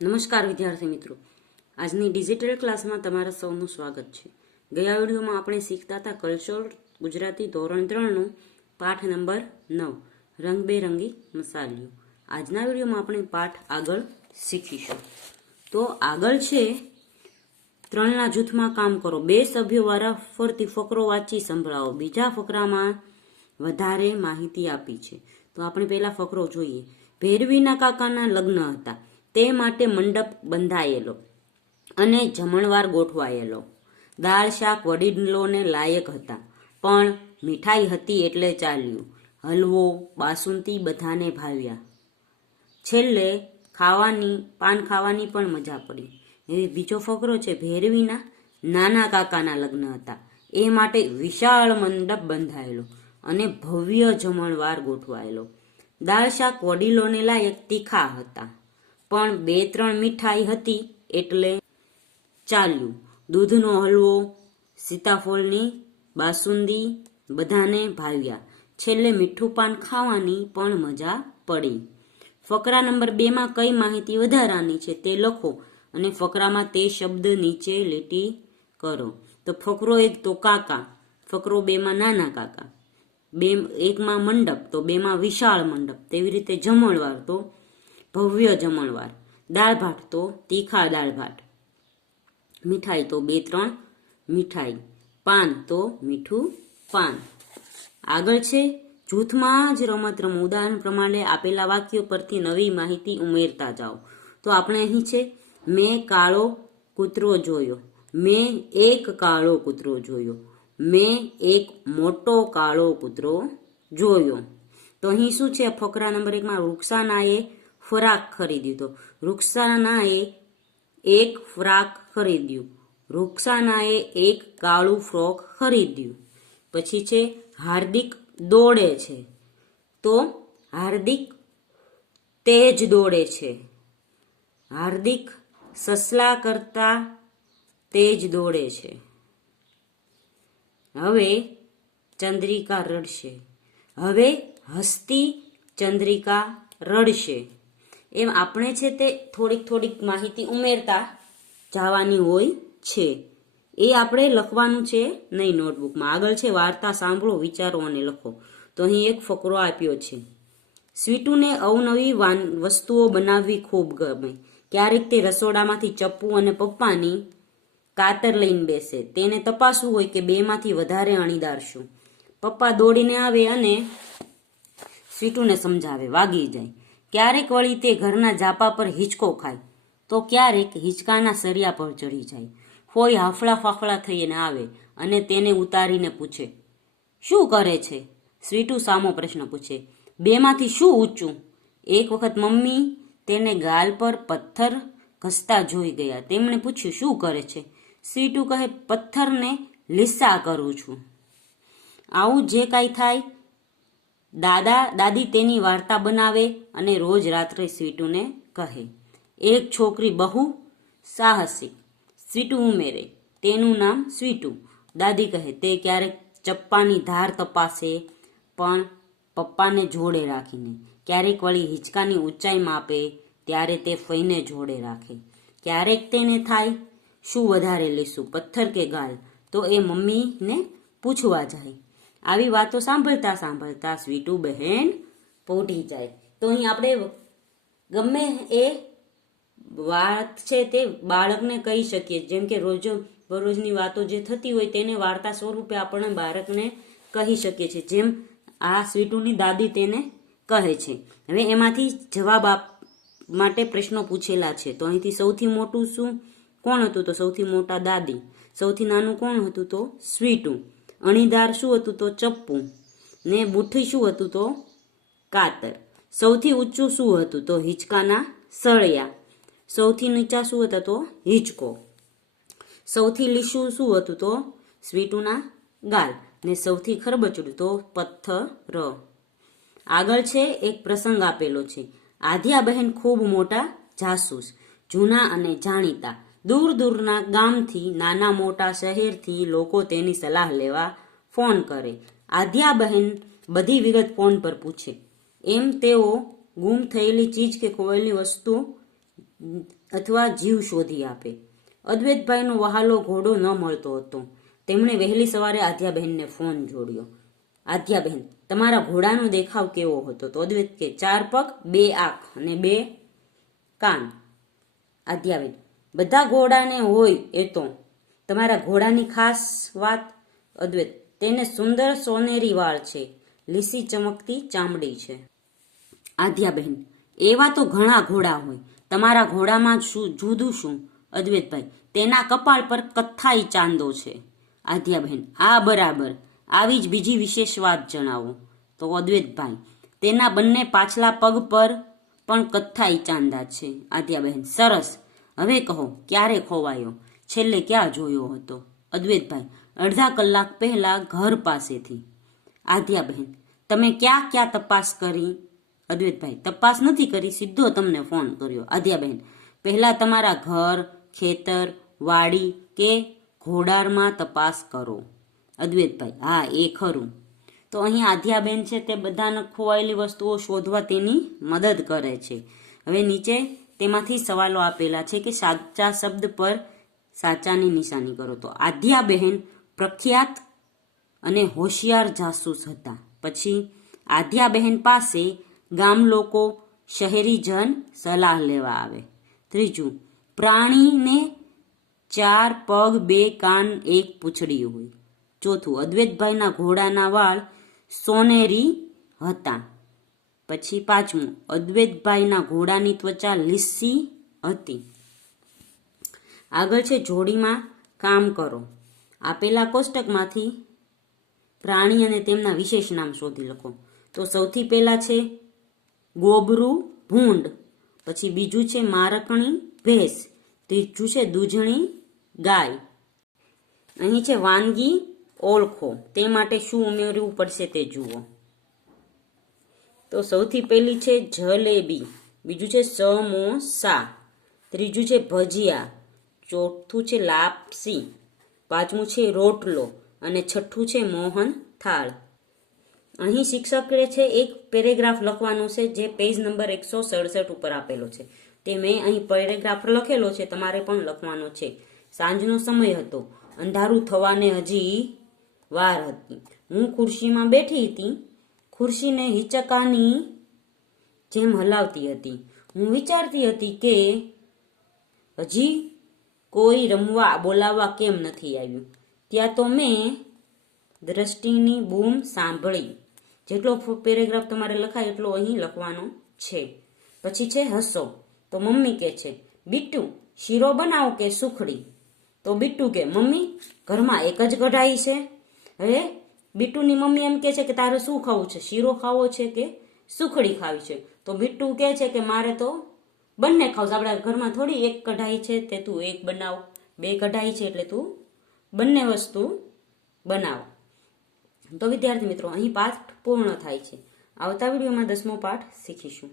નમસ્કાર વિદ્યાર્થી મિત્રો, આજની ડિજિટલ ક્લાસમાં તમારા સૌનું સ્વાગત છે. ગયા વિડીયોમાં આપણે શીખતા હતા કલ્ચર ગુજરાતી ધોરણ 3નું પાઠ નંબર 9 રંગબેરંગી મસાલીઓ. આજના વિડીયોમાં આપણે પાઠ આગળ શીખીશું. તો આગળ છે 3ના જૂથમાં કામ કરો. 2 સભ્યો વારાફરતી ફકરો વાંચી સંભળાવો. બીજા ફકરામાં વધારે માહિતી આપી છે. તો આપણે પહેલા ફકરો જોઈએ. ભેરવીના કાકાના લગ્ન હતા, તે માટે મંડપ બંધાયેલો અને જમણવાર ગોઠવાયેલો. દાળ શાક વડીલોને લાયક હતા, પણ મીઠાઈ હતી એટલે ચાલ્યું. હલવો બાસુંદી બધાને ભાવ્યા. છેલ્લે પાન ખાવાની પણ મજા પડી. એવી બીજો ફકરો છે. ભેરવીના નાના કાકાના લગ્ન હતા, એ માટે વિશાળ મંડપ બંધાયેલો અને ભવ્ય જમણવાર ગોઠવાયેલો. દાળ શાક વડીલોને લાયક તીખા હતા, પણ 2-3 મીઠાઈ હતી એટલે ચાલ્યું. દૂધનો હલવો સીતાફળની બાસુંદી બધાને ભાવ્યા. છેલ્લે મીઠું પાન ખાવાની પણ મજા પડી. ફકરા નંબર 2માં કઈ માહિતી વધારાની છે તે લખો અને ફકરામાં તે શબ્દ નીચે લીટી કરો. તો ફકરો 1 તો કાકા, ફકરો 2માં નાના કાકા, 1માં મંડપ તો 2માં વિશાળ મંડપ. તેવી રીતે જમણવાર તો ભવ્ય જમણવાર. દાળ ભાત તો તીખા દાળ ભાત. મીઠાઈ તો 2-3 મીઠાઈ. પાન તો મીઠું પાન. આગળ છે જૂથમાં જ રમત રમો. ઉદાહરણ પ્રમાણે આપેલા વાક્યો પરથી નવી માહિતી ઉમેરતા જાઓ. તો આપણે અહીં છે મેં કાળો કૂતરો જોયો, મેં એક કાળો કૂતરો જોયો, મેં એક મોટો કાળો કૂતરો જોયો. તો અહીં શું છે? ફકરા નંબર 1માં રૂક્ષાનાએ ફરાક ખરીદ્યું. તો રૂક્ષાનાએ એક ફ્રાક ખરીદ્યું. રૂક્ષાનાએ એક કાળું ફ્રોક ખરીદ્યું. પછી છે હાર્દિક દોડે છે. તો હાર્દિક તેજ દોડે છે. હાર્દિક સસલા કરતા તેજ દોડે છે. હવે ચંદ્રિકા રડશે. હવે હસતી ચંદ્રિકા રડશે. એમ આપણે છે તે થોડીક માહિતી ઉમેરતા જવાની હોય છે. એ આપણે લખવાનું છે નહીં નોટબુકમાં. આગળ છે વાર્તા સાંભળો, વિચારો અને લખો. તો અહીં એક ફકરો આપ્યો છે. સ્વીટુને અવનવી વસ્તુઓ બનાવવી ખૂબ ગમે. ક્યારેક તે રસોડામાંથી ચપ્પુ અને પપ્પાની કાતર લઈને બેસે. તેને તપાસવું હોય કે 2માંથી વધારે અણીદાર શું. પપ્પા દોડીને આવે અને સ્વીટુને સમજાવે, વાગી જાય. ક્યારેક વળી તે ઘરના ઝાપા પર હિંચકો ખાય, તો ક્યારેક હિંચકાના સરિયા પર ચડી જાય. કોઈ હાફળા ફાફળા થઈને આવે અને તેને ઉતારીને પૂછે, શું કરે છે? સ્વીટુ સામો પ્રશ્ન પૂછે, 2માંથી શું ઊંચું? એક વખત મમ્મી તેને ગાલ પર પથ્થર ઘસતા જોઈ ગયા. તેમણે પૂછ્યું, શું કરે છે? સ્વીટુ કહે, પથ્થરને લીસા કરું છું. આવું જે કાંઈ થાય, દાદી તેની વાર્તા બનાવે અને રોજ રાત્રે સ્વીટુને કહે. એક છોકરી બહુ સાહસિક. સ્વીટુ ઉમેરે, તેનું નામ સ્વીટુ. દાદી કહે, તે ક્યારેક ચપ્પાની ધાર તપાસે, પણ પપ્પાને જોડે રાખીને. ક્યારેક વળી હિંચકાની ઊંચાઈ માપે, ત્યારે તે ફઈને જોડે રાખે. ક્યારેક તેને થાય, શું વધારે લેશું, પથ્થર કે ગાલ? તો એ મમ્મીને પૂછવા જાય. આવી વાતો સાંભળતા સ્વીટુ બહેન પોઢી જાય. તો અહીં આપણે ગમે એ વાત છે તે બાળકને કહી શકીએ. જેમ કે રોજની વાતો જે થતી હોય તેને વાર્તા સ્વરૂપે આપણે બાળકને કહી શકીએ છીએ. જેમ આ સ્વીટુની દાદી તેને કહે છે. હવે એમાંથી જવાબ માટે પ્રશ્નો પૂછેલા છે. તો અહીંથી સૌથી મોટું કોણ હતું? તો સૌથી મોટા દાદી. સૌથી નાનું કોણ હતું? તો સ્વીટુ. અણીદાર શું હતું? તો ચપ્પુ. ને બુઠ્ઠી શું હતું? તો કાતર. સૌથી ઊંચું શું હતું? તો હિંચકાના સળિયા. સૌથી નીચા શું હતા? તો હિંચકો. સૌથી લીસું શું હતું? તો સ્વીટુના ગાલ. ને સૌથી ખરબચડું તો પથ્થર. આગળ છે એક પ્રસંગ આપેલો છે. આધ્યા બહેન ખૂબ મોટા જાસૂસ, જૂના અને જાણીતા. દૂર દૂરના ગામથી, નાના મોટા શહેરથી લોકો તેની સલાહ લેવા ફોન કરે. આધ્યા બહેન બધી વિગત ફોન પર પૂછે. એમ તેઓ ગુમ થયેલી ચીજ કે ખોવાયેલી વસ્તુ અથવા જીવ શોધી આપે. અદ્વૈતભાઈનો વહાલો ઘોડો ન મળતો હતો. તેમણે વહેલી સવારે આધ્યાબહેનને ફોન જોડ્યો. આધ્યાબહેન, તમારા ઘોડાનો દેખાવ કેવો હતો? તો અદ્વૈત કે 4 પગ 2 આંખ અને 2 કાન. આધ્યાબહેન, બધા ઘોડાને હોય એ તો. તમારા ઘોડાની ખાસ વાત? અદ્વૈત, તેને સુંદર સોનેરી વાળ છે, લીસી ચમકતી ચામડી છે. આધ્યાબહેન, એવા તો ઘણા ઘોડા હોય, તમારા ઘોડામાં જુદું શું? અદ્વૈતભાઈ, તેના કપાળ પર કથ્થાઈ ચાંદો છે. આધ્યાબહેન, આ બરાબર. આવી જ બીજી વિશેષ વાત જણાવો. તો અદ્વૈતભાઈ, તેના બંને પાછલા પગ પર પણ કથ્થાઈ ચાંદા છે. આધ્યાબહેન, સરસ. હવે કહો, ક્યારે ખોવાયો? છેલ્લે ક્યાં જોયો હતો? અદ્વૈતભાઈ, અડધા કલાક પહેલા ઘર પાસેથી. આધ્યાબહેન, તમે ક્યાં તપાસ કરી? અદ્વૈતભાઈ, તપાસ નથી કરી, સીધો તમને ફોન કર્યો. આધ્યાબહેન, પહેલા તમારા ઘર, ખેતર, વાડી કે ઘોડારમાં તપાસ કરો. અદ્વૈતભાઈ, હા એ ખરું. તો અહીં આધ્યાબેન છે તે બધાને ખોવાયેલી વસ્તુઓ શોધવા તેની મદદ કરે છે. હવે નીચે તેમાંથી સવાલો આપેલા છે કે સાચા શબ્દ પર સાચાની નિશાની કરો. તો આધ્યાબહેન પ્રખ્યાત અને હોશિયાર જાસૂસ હતા. પછી આધ્યાબહેન પાસે ગામ લોકો, શહેરીજન સલાહ લેવા આવે. ત્રીજું, પ્રાણીને 4 પગ 2 કાન 1 પૂંછડી હોય. ચોથું, અદ્વૈતભાઈના ઘોડાના વાળ સોનેરી હતા. પછી પાંચમું, અદ્વૈતભાઈના ઘોડાની ત્વચા લીસી હતી. આગળ છે જોડીમાં કામ કરો. આપેલા કોષ્ટકમાંથી પ્રાણી અને તેમના વિશેષ નામ શોધી લખો. તો સૌથી પહેલા છે ગોબરું ભૂંડ, પછી બીજું છે મારકણી ભેંસ, ત્રીજું છે દૂધણી ગાય. અહીં છે વાનગી ઓળખો, તે માટે શું ઉમેરવું પડશે તે જુઓ. તો સૌથી પહેલી છે જલેબી, બીજું છે સમોસા, ત્રીજું છે ભજીયા, ચોથું છે લાપસી, પાંચમું છે રોટલો અને છઠ્ઠું છે મોહન થાળ. અહીં શિક્ષકે છે એક પેરેગ્રાફ લખવાનું છે જે પેજ નંબર 167 ઉપર આપેલો છે. તે મેં અહીં પેરેગ્રાફ લખેલો છે, તમારે પણ લખવાનો છે. સાંજનો સમય હતો, અંધારું થવાને હજી વાર હતી. હું ખુરશીમાં બેઠી હતી, ખુરશીને હિંચકાની જેમ હલાવતી હતી. હું વિચારતી હતી કે હજી કોઈ રમવા બોલાવવા કેમ નથી આવ્યું. ત્યાં તો મેં દ્રષ્ટિની બૂમ સાંભળી. જેટલો પેરેગ્રાફ તમારે લખાય એટલો અહીં લખવાનો છે. પછી છે હસો. તો મમ્મી કે છે, બીટુ શીરો બનાવો કે સુખડી? તો બીટુ કે, મમ્મી ઘરમાં એક જ કઢાઈ છે. હવે બીટુની મમ્મી એમ કે છે કે તારે શું ખાવું છે, શીરો ખાવો છે કે સુખડી ખાવી છે? તો બીટુ કહે છે કે મારે તો બંને ખાવું છે. આપણા ઘરમાં થોડી એક કઢાઈ છે તે તું એક બનાવ, 2 કઢાઈ છે એટલે તું બંને વસ્તુ બનાવ. તો વિદ્યાર્થી મિત્રો, અહીં પાઠ પૂર્ણ થાય છે. આવતા વિડીયોમાં 10મો પાઠ શીખીશું.